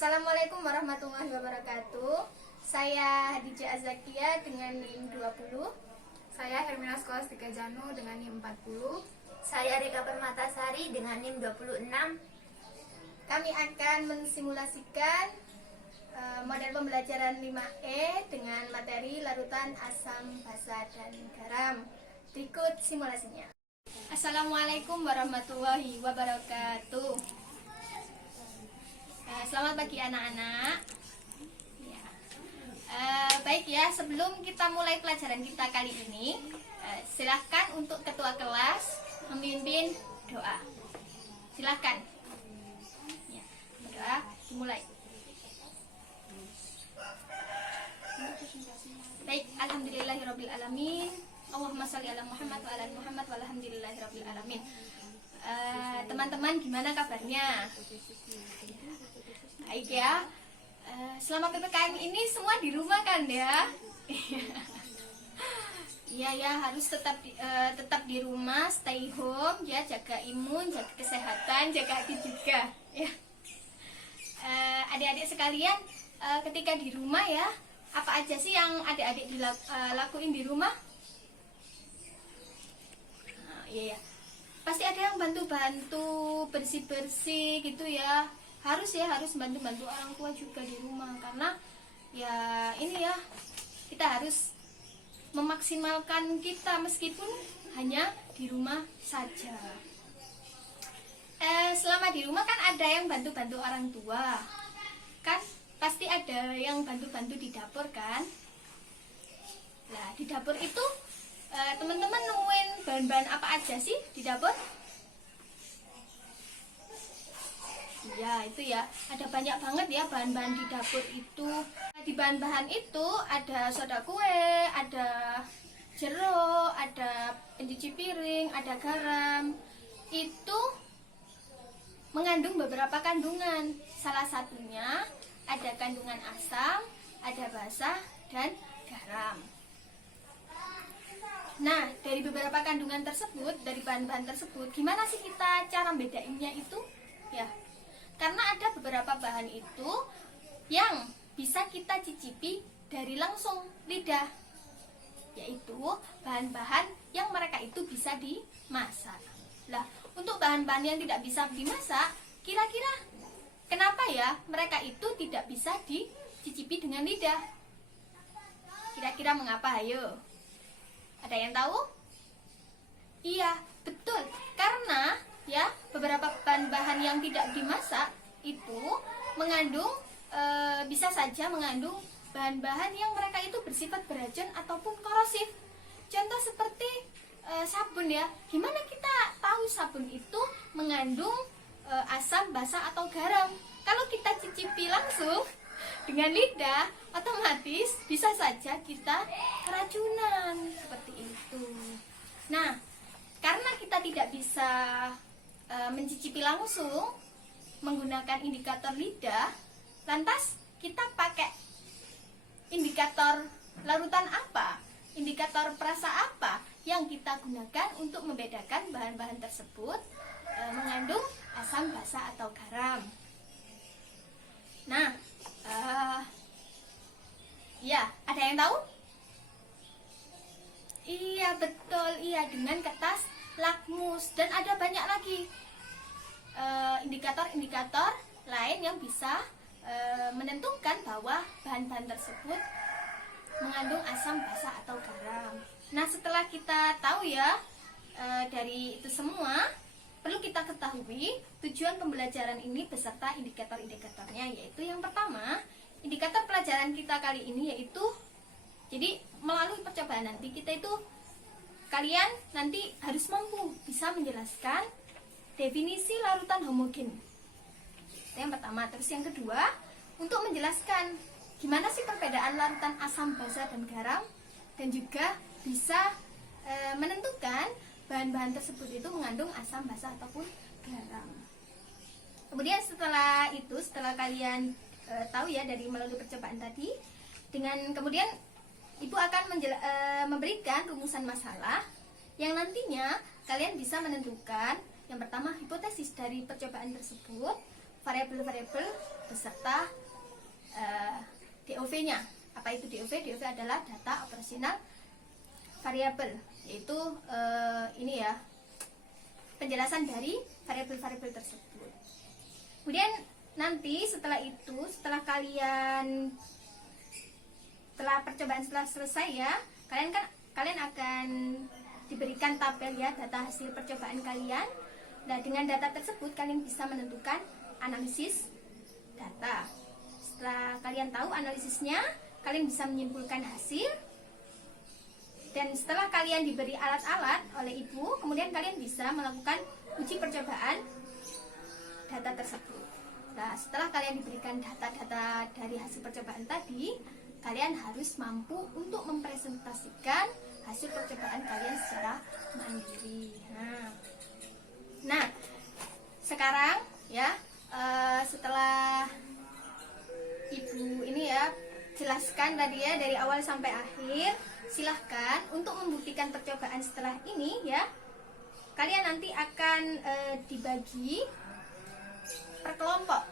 Assalamualaikum warahmatullahi wabarakatuh. Saya Hadijah Azakia dengan NIM 20. Saya Hermina Skolastika Janu dengan NIM 40. Saya Rika Permatasari dengan NIM 26. Kami akan mensimulasikan model pembelajaran 5E dengan materi larutan asam, basa, dan garam. Berikut simulasinya. Assalamualaikum warahmatullahi wabarakatuh. Selamat pagi anak-anak. Baik ya, sebelum kita mulai pelajaran kita kali ini, silahkan untuk ketua kelas memimpin doa. Silahkan. Ya, doa dimulai. Baik, alhamdulillahirabbil alamin. Allahumma shalli ala Muhammad wa ala Muhammad walhamdulillahirabbil alamin. Teman-teman, gimana kabarnya? Baik ya. Selama PPKM ini semua di rumah kan ya? Iya ya, harus tetap di rumah, stay home ya, jaga imun, jaga kesehatan, jaga hati juga ya. Adik-adik sekalian, ketika di rumah ya, apa aja sih yang adik-adik lakuin di rumah? Iya ya, pasti ada yang bantu-bantu, bersih-bersih gitu ya. Harus bantu-bantu orang tua juga di rumah, karena ya ini ya, kita harus memaksimalkan kita meskipun hanya di rumah saja. Selama di rumah kan ada yang bantu-bantu orang tua, kan pasti ada yang bantu-bantu di dapur kan. Nah, di dapur itu teman-teman nemuin bahan-bahan apa aja sih di dapur? Ya itu ya, ada banyak banget ya bahan-bahan di dapur itu. Di bahan-bahan itu ada soda kue, ada jeruk, ada pencuci piring, ada garam. Itu mengandung beberapa kandungan. Salah satunya ada kandungan asam, ada basa, dan garam. Nah, dari beberapa kandungan tersebut, dari bahan-bahan tersebut, gimana sih kita cara bedainnya itu? Ya, karena ada beberapa bahan itu yang bisa kita cicipi dari langsung lidah, yaitu bahan-bahan yang mereka itu bisa dimasak. Nah, untuk bahan-bahan yang tidak bisa dimasak, kira-kira kenapa ya mereka itu tidak bisa dicicipi dengan lidah? Kira-kira mengapa? Ayo, ada yang tahu? Iya, betul. Karena ya, beberapa bahan-bahan yang tidak dimasak itu mengandung bisa saja mengandung bahan-bahan yang mereka itu bersifat beracun ataupun korosif. Contoh seperti sabun ya. Gimana kita tahu sabun itu mengandung asam, basa, atau garam? Kalau kita cicipi langsung dengan lidah, otomatis bisa saja kita keracunan seperti itu. Nah, karena kita tidak bisa mencicipi langsung menggunakan indikator lidah, lantas kita pakai indikator larutan apa, indikator perasa apa yang kita gunakan untuk membedakan bahan-bahan tersebut mengandung asam, basa, atau garam. Nah, ya, ada yang tahu? Iya, betul, iya, dengan kertas lakmus, dan ada banyak lagi indikator-indikator lain yang bisa menentukan bahwa bahan-bahan tersebut mengandung asam, basa, atau garam. Nah, setelah kita tahu ya dari itu semua, perlu kita ketahui tujuan pembelajaran ini beserta indikator-indikatornya, yaitu yang pertama, indikator pelajaran kita kali ini yaitu, jadi melalui percobaan nanti kita itu, kalian nanti harus mampu bisa menjelaskan definisi larutan homogen. Itu yang pertama. Terus yang kedua, untuk menjelaskan gimana sih perbedaan larutan asam, basa, dan garam, dan juga bisa menentukan bahan-bahan tersebut itu mengandung asam, basa, ataupun garam. Kemudian setelah itu, setelah kalian tahu ya dari melalui percobaan tadi, dengan kemudian Ibu akan memberikan rumusan masalah yang nantinya kalian bisa menentukan yang pertama hipotesis dari percobaan tersebut, variabel-variabel beserta DOV-nya. Apa itu DOV? DOV adalah data operasional variabel, yaitu ini ya, penjelasan dari variabel-variabel tersebut. Kemudian nanti setelah percobaan setelah selesai ya, kalian akan diberikan tabel ya, data hasil percobaan kalian. Nah, dengan data tersebut kalian bisa menentukan analisis data. Setelah kalian tahu analisisnya, kalian bisa menyimpulkan hasil. Dan setelah kalian diberi alat-alat oleh ibu, kemudian kalian bisa melakukan uji percobaan data tersebut. Nah, setelah kalian diberikan data-data dari hasil percobaan tadi, kalian harus mampu untuk mempresentasikan hasil percobaan kalian secara mandiri. Nah, sekarang ya, setelah ibu ini ya jelaskan tadi ya dari awal sampai akhir, silahkan untuk membuktikan percobaan setelah ini ya, kalian nanti akan dibagi per kelompok.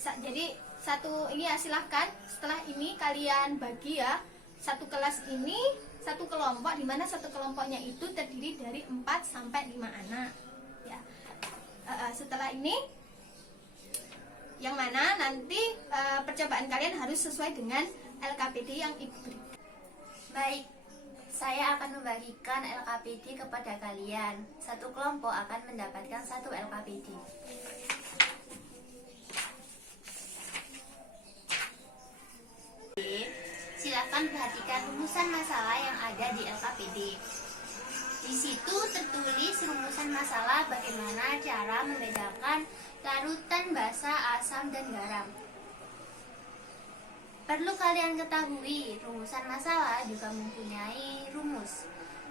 Jadi satu ini ya, silahkan setelah ini kalian bagi ya, satu kelas ini satu kelompok, di mana satu kelompoknya itu terdiri dari 4 sampai 5 anak ya. Setelah ini yang mana nanti percobaan kalian harus sesuai dengan LKPD yang ibu beri. Baik, saya akan membagikan LKPD kepada kalian. Satu kelompok akan mendapatkan 1 LKPD. Silakan perhatikan rumusan masalah yang ada di LKPD. Di situ tertulis rumusan masalah bagaimana cara membedakan larutan basa, asam, dan garam. Perlu kalian ketahui, rumusan masalah juga mempunyai rumus,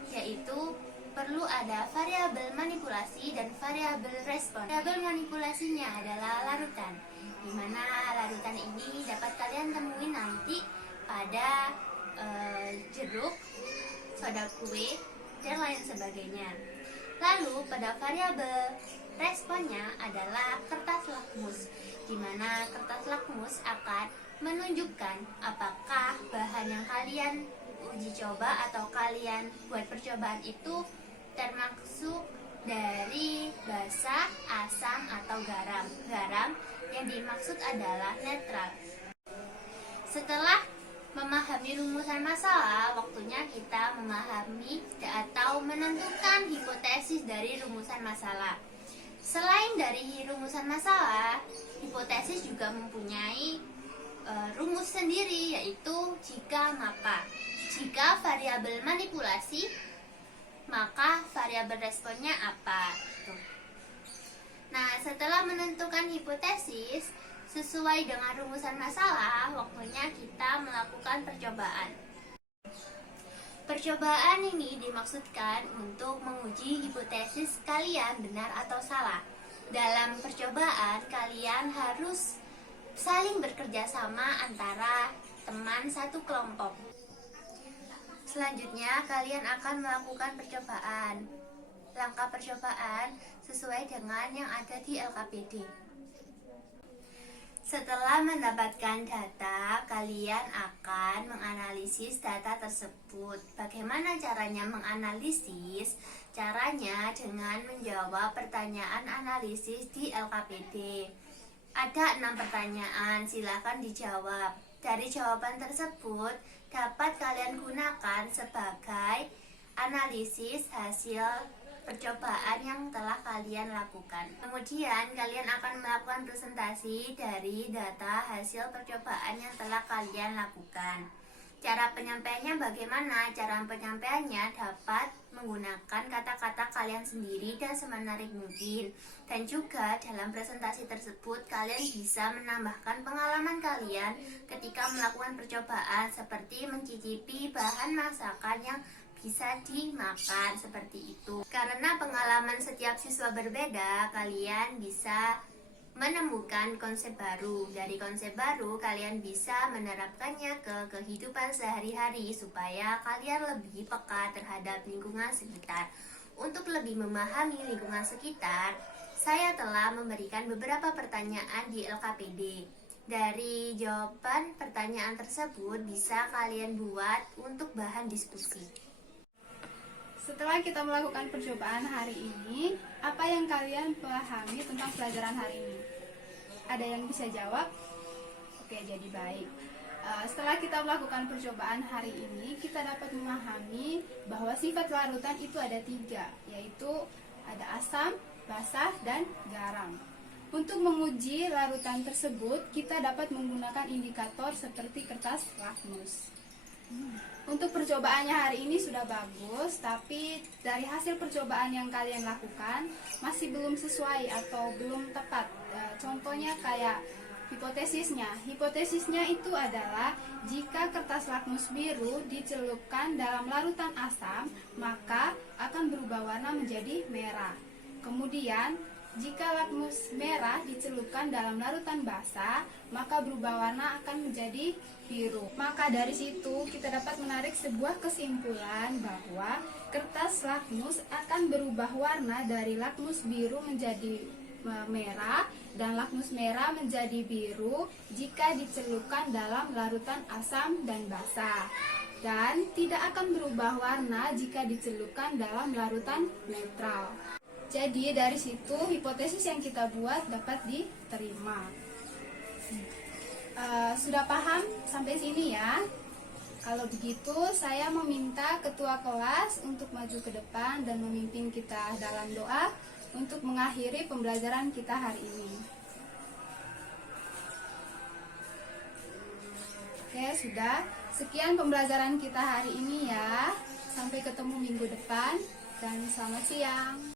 yaitu perlu ada variabel manipulasi dan variabel respon. Variabel manipulasinya adalah larutan, di mana larutan ini dapat kalian temui nanti pada jeruk, soda kue, dan lain sebagainya. Lalu pada variabel responnya adalah kertas lakmus, di mana kertas lakmus akan menunjukkan apakah bahan yang kalian uji coba atau kalian buat percobaan itu termasuk dari basa, asam, atau garam. Garam yang dimaksud adalah netral. Setelah memahami rumusan masalah, waktunya kita memahami atau menentukan hipotesis dari rumusan masalah. Selain dari rumusan masalah, hipotesis juga mempunyai rumus sendiri, yaitu jika maka. Jika variabel manipulasi, maka variabel responnya apa? Nah, setelah menentukan hipotesis sesuai dengan rumusan masalah, waktunya kita melakukan percobaan. Percobaan ini dimaksudkan untuk menguji hipotesis kalian benar atau salah. Dalam percobaan, kalian harus saling bekerja sama antara teman satu kelompok. Selanjutnya, kalian akan melakukan percobaan. Langkah percobaan sesuai dengan yang ada di LKPD. Setelah mendapatkan data, kalian akan menganalisis data tersebut. Bagaimana caranya menganalisis? Caranya dengan menjawab pertanyaan analisis di LKPD. Ada 6 pertanyaan, silakan dijawab. Dari jawaban tersebut dapat kalian gunakan sebagai analisis hasil percobaan yang telah kalian lakukan. Kemudian kalian akan melakukan presentasi dari data hasil percobaan yang telah kalian lakukan. Cara penyampaiannya bagaimana? Cara penyampaiannya dapat menggunakan kata-kata kalian sendiri dan semenarik mungkin. Dan juga dalam presentasi tersebut kalian bisa menambahkan pengalaman kalian ketika melakukan percobaan, seperti mencicipi bahan masakan yang bisa dimakan, seperti itu. Karena pengalaman setiap siswa berbeda, kalian bisa menemukan konsep baru. Dari konsep baru, kalian bisa menerapkannya ke kehidupan sehari-hari supaya kalian lebih peka terhadap lingkungan sekitar. Untuk lebih memahami lingkungan sekitar, Saya telah memberikan beberapa pertanyaan di LKPD. Dari jawaban pertanyaan tersebut bisa kalian buat untuk bahan diskusi. Setelah kita melakukan percobaan hari ini, apa yang kalian pahami tentang pelajaran hari ini? Ada yang bisa jawab? Oke, jadi baik. Setelah kita melakukan percobaan hari ini, kita dapat memahami bahwa sifat larutan itu ada 3, yaitu ada asam, basah, dan garam. Untuk menguji larutan tersebut, kita dapat menggunakan indikator seperti kertas lakmus. Untuk percobaannya hari ini sudah bagus, tapi dari hasil percobaan yang kalian lakukan masih belum sesuai atau belum tepat. Contohnya kayak hipotesisnya itu adalah jika kertas lakmus biru dicelupkan dalam larutan asam, maka akan berubah warna menjadi merah. Kemudian jika lakmus merah dicelupkan dalam larutan basah, maka berubah warna akan menjadi biru. Maka dari situ kita dapat menarik sebuah kesimpulan bahwa kertas lakmus akan berubah warna dari lakmus biru menjadi merah dan lakmus merah menjadi biru jika dicelupkan dalam larutan asam dan basah, dan tidak akan berubah warna jika dicelupkan dalam larutan netral. Jadi dari situ hipotesis yang kita buat dapat diterima. Sudah paham sampai sini ya? Kalau begitu saya meminta ketua kelas untuk maju ke depan dan memimpin kita dalam doa untuk mengakhiri pembelajaran kita hari ini. Oke, sudah. Sekian pembelajaran kita hari ini ya. Sampai ketemu minggu depan dan selamat siang.